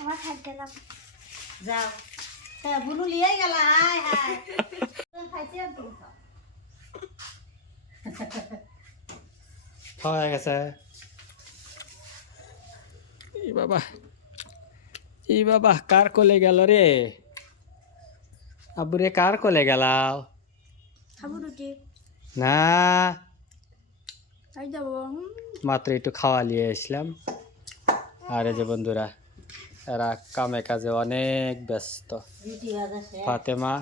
আমার খাই গেলাম যাও তা বুনু লিয়ে গেলা হায় হায় খাইছি আর তুমি খাও খাওয়া হয়ে গেছে ই বাবা কার কোলে গেল রে আব্বু রে কার কোলে গেলাও খাবো রুটি না খাই যাবো মাত্র একটু খাওয়া নিয়ে এসলাম আর এই যে বন্ধুরা এরা কামে কাজে অনেক ব্যস্ত রুটি ভাজা শেষ ফাতেমা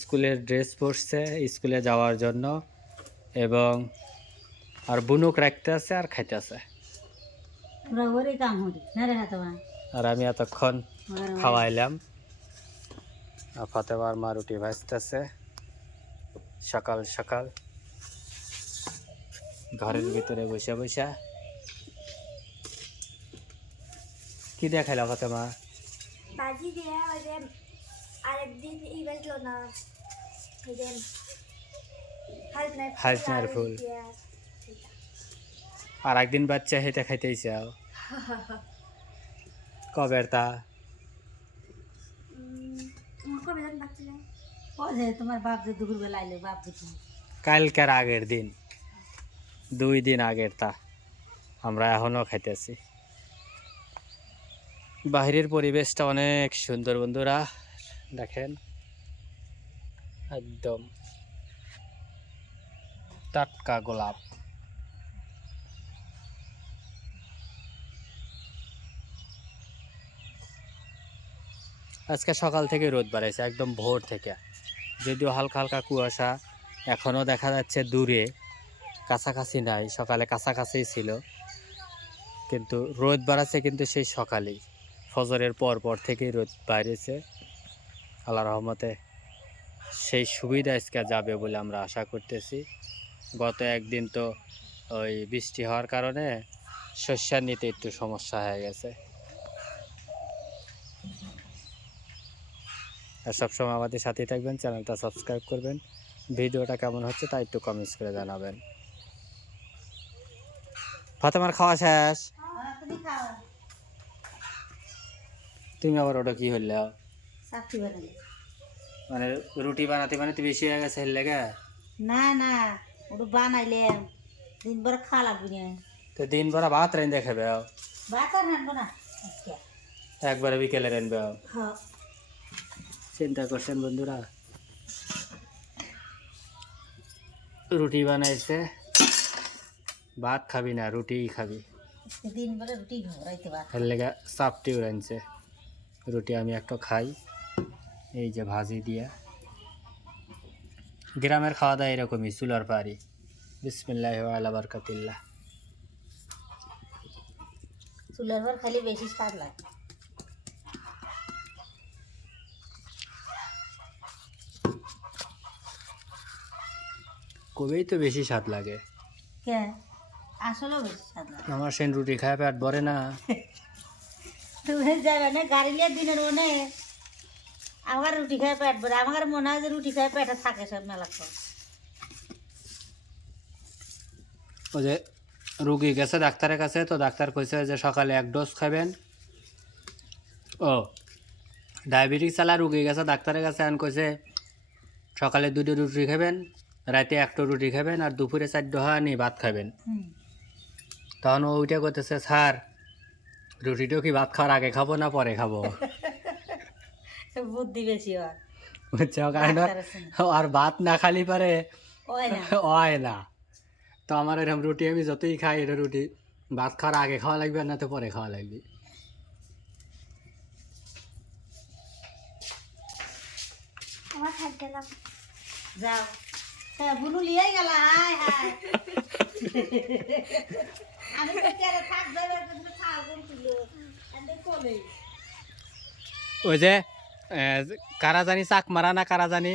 স্কুলের ড্রেস পরছে স্কুলে যাওয়ার জন্য এবং আর বুনুক রাখতে আছে আর খাইতে আছে পুরা ওরে কাম হরি না রে হাতে মা আর আমি এতক্ষণ খাওয়াইলাম আর ফাতেমার মা রুটি ভাজতেছে সকাল সকাল ঘরের ভিতরে বসে বসে কি দেখাইলা ফাতেমা বাজি দিয়ে ওই যে আরেকদিন ই বাজলো না ওই যে হালনার ফুল আর একদিন বাচ্চা হেঁটে খাইতেই চাও কবের তা কবে জান বাচ্চা যায় ও যে তোমার বাপ যে দুপুর বেলা আইলো বাপ দেখি কালকের আগের দিন 2 দিন আগের তা আমরা এখনো খাইতেছি বাহিরের পরিবেশটা অনেক সুন্দর বন্ধুরা দেখেন একদম টাটকা গোলাপ আজকে সকাল থেকে রোদ বাড়াইছে একদম ভোর থেকে যদিও হালকা হালকা কুয়াশা এখনও দেখা যাচ্ছে দূরে কাছাকাছি নাই সকালে কাছাকাছি ছিল কিন্তু রোদ বাড়াচ্ছে কিন্তু সেই সকালেই ফজরের পর থেকেই রোদ বাইরেছে আল্লাহর রহমতে সেই সুবিধা আজকে যাবে বলে আমরা আশা করতেছি গত একদিন তো ওই বৃষ্টি হওয়ার কারণে শস্য নিতে একটু সমস্যা হয়ে গেছে আর সবসময় আমাদের সাথেই থাকবেন চ্যানেলটা সাবস্ক্রাইব করবেন ভিডিওটা কেমন হচ্ছে তা একটু কমেন্টস করে জানাবেন ফাতেমার খাওয়া শেষ তুমি খাও তুমি আবার ওটা কি হইলে সাথী বানালে মানে রুটি বানাতে বানাতে বেশি হয়ে গেছে লেগে না না ওটা বানাইলাম দিন ভর খাওয়া লাগবে না তো দিন ভরা ভাত রাইন দেখাবে ভাত আর রাখবো না আজকে একবারে বিকেলে রানবে হ্যাঁ চিন্তা করছেন বন্ধুরা রুটি বানাইছে ভাত খাবি না রুটিই খাবি দিন ভরে রুটি খাবো রাইতে ভাত এর লেগে চাপটিও রানছে রুটি আমি একটা খাই এই যে ভাজি দিয়া গ্রামের খাওয়া দাওয়া এরকমই চুলার পাড়ি বিসমিল্লাহি ওয়া আলা বারাকাতিল্লাহ চুলার পর খালি বেশি স্বাদ লাগে কবেই তো বেশি স্বাদ লাগে কে আসলেও বেশি স্বাদ লাগে আমার সেন রুটি খায় পেট ভরে না তুমি যাবে না গাড়ি লিয়ে দিনের মনে আমার রুটি খায় পেট ভরে আমার মনে হয় যে রুটি খায় পেটে থাকে সব মেলা খাওয়া ও যে রুগী গেছে ডাক্তারের কাছে তো ডাক্তার কইছে যে সকালে 1 ডোজ খাবেন ও ডায়াবেটিস চালা রুগী গেছে ডাক্তারের কাছে আন কইছে সকালে 2টো রুটি খাবেন রাতে 1টো রুটি খাবেন আর দুপুরে 4টো হানি ভাত খাবেন তখন ওইটা করতেছে স্যার রুটিটাও কি ভাত খাওয়ার আগে খাবো না পরে খাবো বুদ্ধি বেশি হয় বুঝছো কারণ আর ভাত না খালি পারে ওই না হয় না তো আমার এরকম রুটি আমি যতই খাই এটা রুটি ভাত খাওয়ার আগে খাওয়া লাগবে আর না তো পরে খাওয়া লাগবে আমার খাই গেলাম যাও তা বুনু লিয়ে গেলা হায় হায় আমি তো কেন থাক যাবে তুমি খাও কোনছিল এন্ড কোলে ওই যে কারা জানি চাক মারা না কারা জানি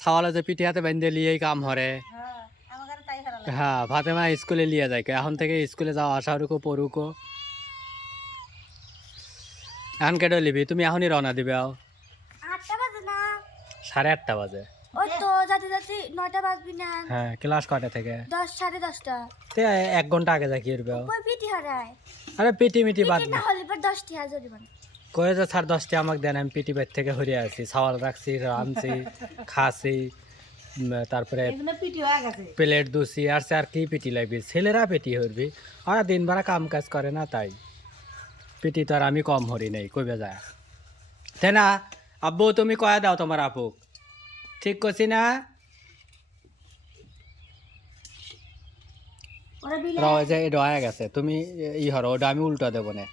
ছাওয়ালে যে পিঠে হাতে বেঁধে লিয়েই কাম হরে হ্যাঁ আমার তাই খারাপ লাগে হ্যাঁ ফাতেমা স্কুলে লিয়ে যায় এখন থেকে স্কুলে যাওয়া আসা রুকো পড়ুকো এখন কেটে লিবি তুমি এখনই রওনা দিবে 8টা বাজে না 8:30 বাজে ওই তো যাতে যাতে 9টা বাজবি না হ্যাঁ ক্লাস কটা থেকে 10 10:30টা তে 1 ঘন্টা আগে যাকি এরবে ওই পিটি হারায় আরে পিটি মিটি বাদ পিটি না হলে পর 10 টাকা জরিমানা। কয়ে যে স্যার 10টা আমাকে দেন, আমি পিটি বের থেকে হরিয়ে আছি, ছাওয়াল রাখছি, রাঁধছি, খাসি, তারপরে এগুলো পিটি হয়ে গেছে। প্লেট ধুছি, আর কি পিটি লাগবে, ছেলেরা পিটি হরবি, ওরা দিন ভরা কাম কাজ করে না, তাই পিটি তো আর আমি কম হরি নাই, কইবে যায় তাই না? আব্বু তুমি কয়া দাও তোমার আপুক, ঠিক করছি না? ওরা বিলে ওরা ওই যে এটা হয়ে গেছে, তুমি ই হরো, ওটা আমি উল্টা দেবো না,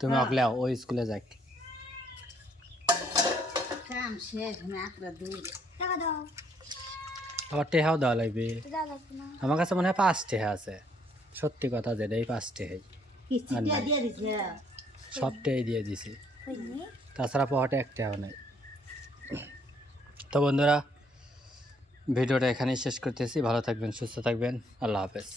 তুমি অগলে ওই স্কুলে যাক। কাম শেষ, মাত্র 2। টাকা দাও। আবার টেহাও দেওয়া লাগবে, দাও লাগবে না। আমার কাছে মনে হয় 5 টেহা আছে, সত্যি কথা যেটা, এই 5 টেহাই কিস্তি দিয়ে দিছে। সবটাই দিয়ে দিছি, হয়নি? তাছাড়া পহাটে একটাও নাই। তো বন্ধুরা ভিডিওটা এখানেই শেষ করতেছি, ভালো থাকবেন, সুস্থ থাকবেন, আল্লাহ হাফেজ।